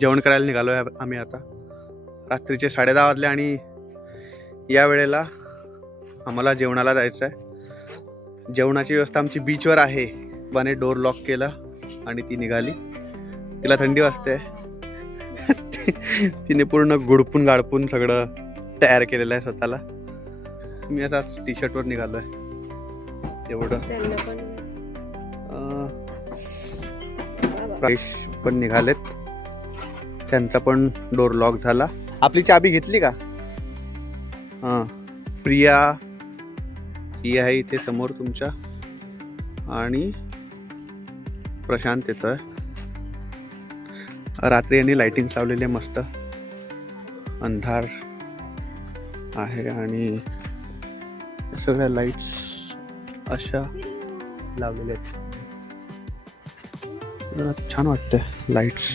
जेवण करायला निघालोय आम्ही आता. रात्रीचे 10:30 वाजले आणि या वेळेला आम्हाला जेवणाला जायचं आहे. जेवणाची व्यवस्था आमची बीचवर आहे. बाने डोर लॉक केला आणि ती निघाली. तिला थंडी वाजते. तिने पूर्ण गुडपून गाडपून सगळं तयार केलेलं आहे स्वतःला. मी आता टी शर्टवर निघालोय एवढं. प्राइस पण निघालेत, त्यांचा पण डोर लॉक झाला. आपली चाबी घेतली का? हां, प्रिया ही आहे इथे समोर तुमच्या, आणि प्रशांत येतोय. रात्री यांनी लाइटिंग लावलेली आहे, मस्त अंधार आहे आणि सगळ्या लाईट्स अशा लावलेल्या आहेत. जरा छान वाटते लाईट्स.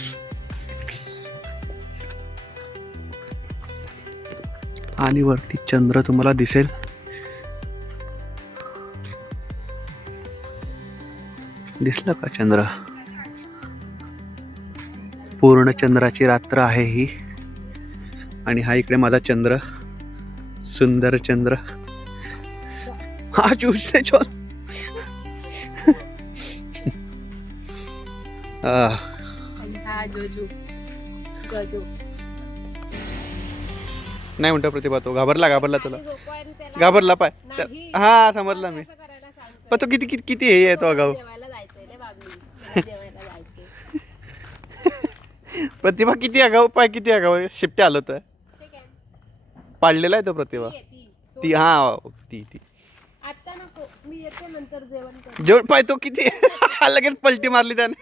आणि वरती चंद्र तुम्हाला दिसेल. दिसला का चंद्र? पूर्ण चंद्राची रात्र आहे ही. आणि हा इकडे माझा चंद्र, सुंदर चंद्र. हा चूसने चोर. नाही म्हणतो प्रतिभा, तो घाबरला तुला. घाबरला पाय. हा समजला मी. पण तो किती किती किती हे आहे तो आगाऊ. प्रतिभा किती आगाऊ, पाय किती आगाऊ. शिफ्टे आलो तर पाडलेला आहे तो प्रतिभा. ती हा ती आता नको, मी येते नंतर जेवण. जेवण पाय तो किती लगेच पलटी मारली त्याने.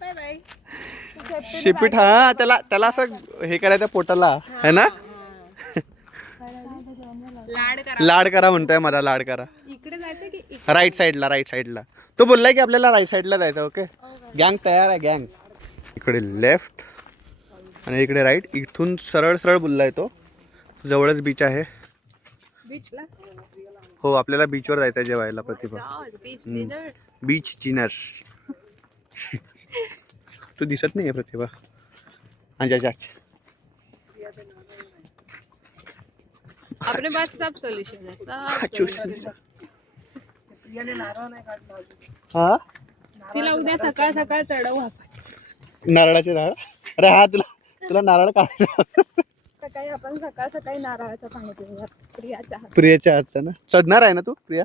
Bye bye. शिपीट. हा त्याला असं हे करायचं पोटाला है ना. लाड करा म्हणतोय मला. लाड करा. इकडे जायचं की राईट साईडला. तो बोललाय की आपल्याला राईट साईडला जायचं. ओके, गँग तयार आहे. गँग इकडे लेफ्ट आणि इकडे राईट. इथून सरळ बोललाय तो. जवळच बीच आहे. बीचला हो, आपल्याला बीचवर जायचं आहे जेवायला प्रतिभा. Beach dinner. तू दिसत नाही आहे प्रतिभा. अच्छा. अपने पास सब सॉल्यूशन है, सब. हा, तिला उद्या सकाळ चढवू आपण. नारळाचे झाड. अरे हा, तुला नारळ काढायचा. सकाळी आपण सकाळी नारळाचं पाणी पिऊया. प्रियाच्या हातचा ना. चढणार आहे ना तू प्रिया?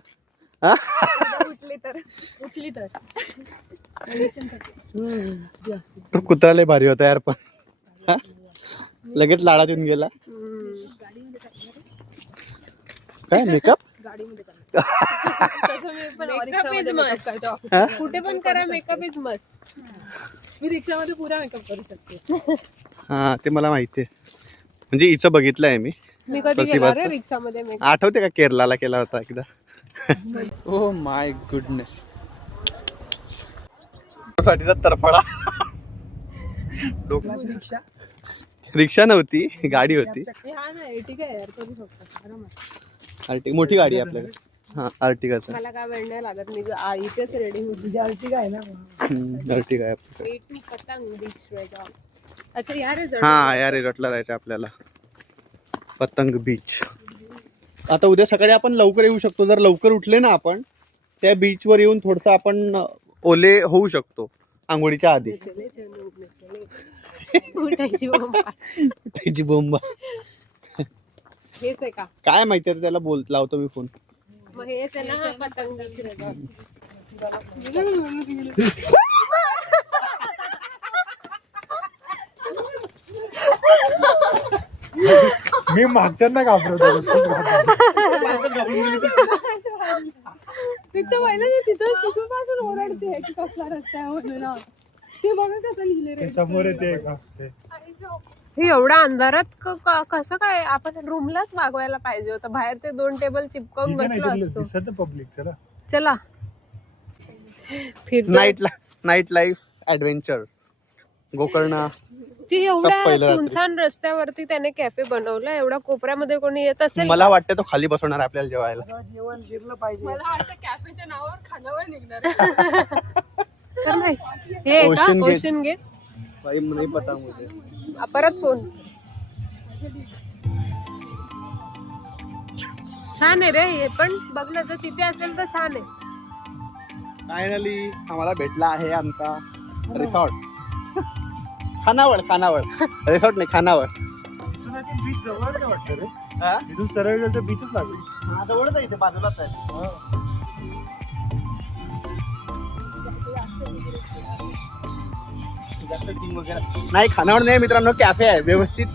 हा, उठली तर तो कुत्रा लय भारी होता यार. पण हा? लगेच लाडात येऊन गेला. काय मेकअप? कुठे पण करा, मेकअप इज मस्ट. मी रिक्षामध्ये पुरा मेकअप करू शकते. हा, ते मला माहिती आहे. म्हणजे हिचं बघितलंय मी. कधी केला रे रिक्षामध्ये मेकअप? आठवते का केरलाला केला होता एकदा. Oh my goodness. साठीचा तरफडा. रिक्षा नव्हती, गाडी होती. हा ना, Ertiga यार, करू शकतो. आर्टिगा मोठी गाडी आहे आपल्याकडे. हा, आर्टिगाचा. मला काय वेळ नाही लागत. मी इथेच रेडी होती. Ertiga आहे ना. आर्टिगा आहे आपल्याकडे. टू पतंग बीच रिसॉर्ट. अच्छा यार, हा या रिसॉर्टला जायचं आपल्याला. पतंग बीच. आता उद्या सकाळी आपण लवकर येऊ शकतो. जर लवकर उठले ना आपण, त्या बीचवर येऊन थोडंसं आपण ओले होऊ शकतो आंघोळीच्या आधी. उठायची बोंब. हेच आहे का? काय माहिती, त्याला लावतो मी फोन. मग हेच आहे ना पतंग बीच रिसॉर्ट. मी मागच्यांना घाबरतो. तिथून पासून ओरडते की कसला रस्ता आहे म्हणून. ते बघा कसं लिहिलं रे समोर येते का. हे एवढ्या अंधारात कसं काय? आपण रूमलाच वागवायला पाहिजे होतं. बाहेर ते 2 टेबल चिपकावून बसलो असतो. पब्लिक चला नाईट लाईफ ऍडव्हेंचर गोकर्ण. ती एवढ्या सुनसान रस्त्यावरती त्याने कॅफे बनवला. एवढ्या कोपऱ्यामध्ये कोणी येत असेल? मला वाटतं तो खाली बसवणार आपल्याला जेवायला. जेवण शिरलं पाहिजे. मला वाटतं कॅफेच्या नावावर खानावर निघणार. आहे का Ocean Gate. Ocean gate? भाई नाही पता मुझे. परत फोन. छान आहे रे हे पण, बघ ना जर तिथे असेल तर छान आहे. फायनली आम्हाला भेटला आहे आमचा रिसॉर्ट. खानावळ रिसॉर्ट नाही, खानावळ. बीच जवळ नाही वाटतं रे. हा? इथून सरळ गेलं तर बीचच लागेल. हा, जवळच आहे, इथे बाजूलाच आहे. जास्त team वगैरे नाही. खानावळ नाही मित्रांनो, कॅफे आहे व्यवस्थित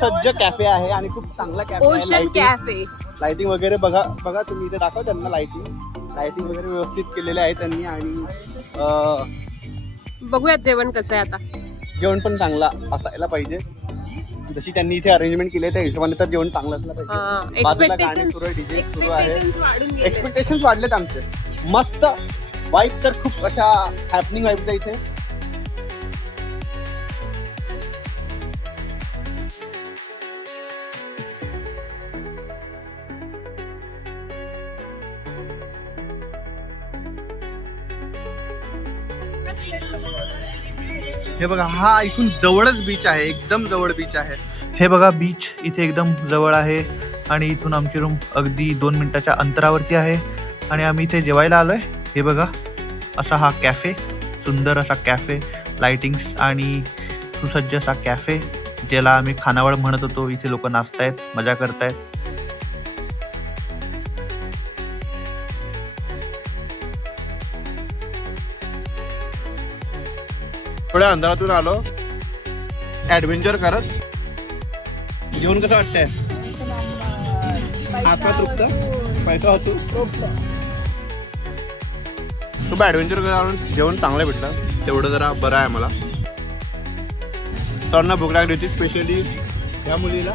सज्ज कॅफे आहे आणि खूप चांगला कॅफे आहे. Ocean cafe. लाइटिंग वगैरे बघा तुम्ही इथे दाखवा त्यांना. लाइटिंग वगैरे व्यवस्थित केलेले आहे त्यांनी. आणि बघूयात जेवण कसं आहे आता. जेवण पण चांगला असायला पाहिजे. जशी त्यांनी इथे अरेंजमेंट केली त्या हिशोबाने तर जेवण चांगलं असलं पाहिजे. बाजूला गाणे सुरू आहे, DJ सुरू आहे. एक्सपेक्टेशन्स वाढलेत आमचे. मस्त वाईब तर खूप अशा हॅपनिंग वाईब इथे. हे बघा, हा इथून जवळच बीच आहे, एकदम जवळ बीच आहे. हे बघा बीच इथे एकदम जवळ आहे आणि इथून आमची रूम अगदी 2 मिनिटाच्या अंतरावरती आहे आणि आम्ही इथे जेवायला आलोय. हे बघा असा हा कॅफे, सुंदर असा कॅफे, लाइटिंग्स आणि सुसज्ज असा कॅफे ज्याला आम्ही खानावळ म्हणत होतो. इथे लोक नाचतायत, मजा करतायत. थोड्या अंधारातून आलो ऍडव्हेंचर करत. जेवण कसं वाटतंय? हातपात दुखतं, पैसा होतो. खूप ऍडव्हेंचर करून जेवण चांगलं भेटलं, तेवढं जरा बरं आहे मला. सर्वांना भूक लागली होती, स्पेशली या मुलीला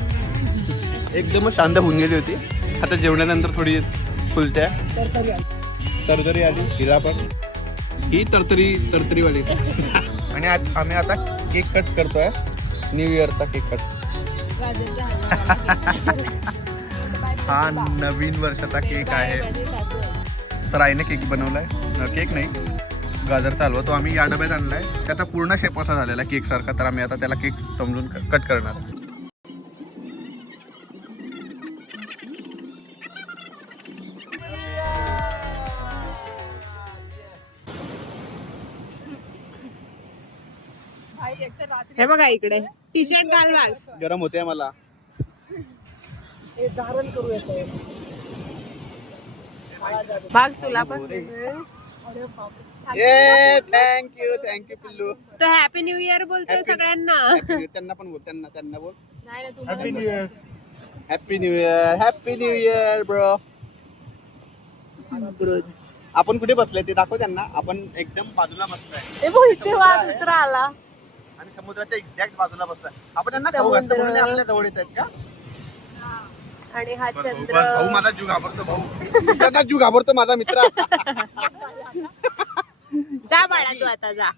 एकदमच शांत होऊन गेली होती. आता जेवणानंतर थोडी फुलते, तरतरी आली तिला पण. ही तरतरीवाली. आणि आम्ही आता केक कट करतोय, न्यू इयरचा केक कट. हा नवीन वर्षाचा केक आहे. तर आईने केक बनवलाय, केक नाही गाजरचा हलवा. तो आम्ही या डब्यात आणलाय. त्याचा पूर्ण शेप असा झालेला केक सारखा. तर आम्ही आता त्याला केक समजून कट करणार. हे बघा इकडे टी शर्ट घाल मास. गरम होते मला. भाग तुला पण. थँक्यू पिल्लू. तर हॅपी न्यू इयर बोलतोय सगळ्यांना. त्यांना पण बोल, त्यांना बोल. Happy new year. Happy new year bro. आपण कुठे बसलोय ते दाखव त्यांना. आपण एकदम बाजूला बसलोय इथे वा दुसरा आला आणि समुद्राच्या एक्झॅक्ट बाजूला बसलोय आपण. त्यांना खाऊ घातलं म्हणून ते आपल्या जवळ येत आहेत का? आणि हा भाऊ चंद्र. माझा जीव घाबरतो. भाऊ त्यांना जीव घाबरतो माझा मित्र. जा बाळा तू आता जा.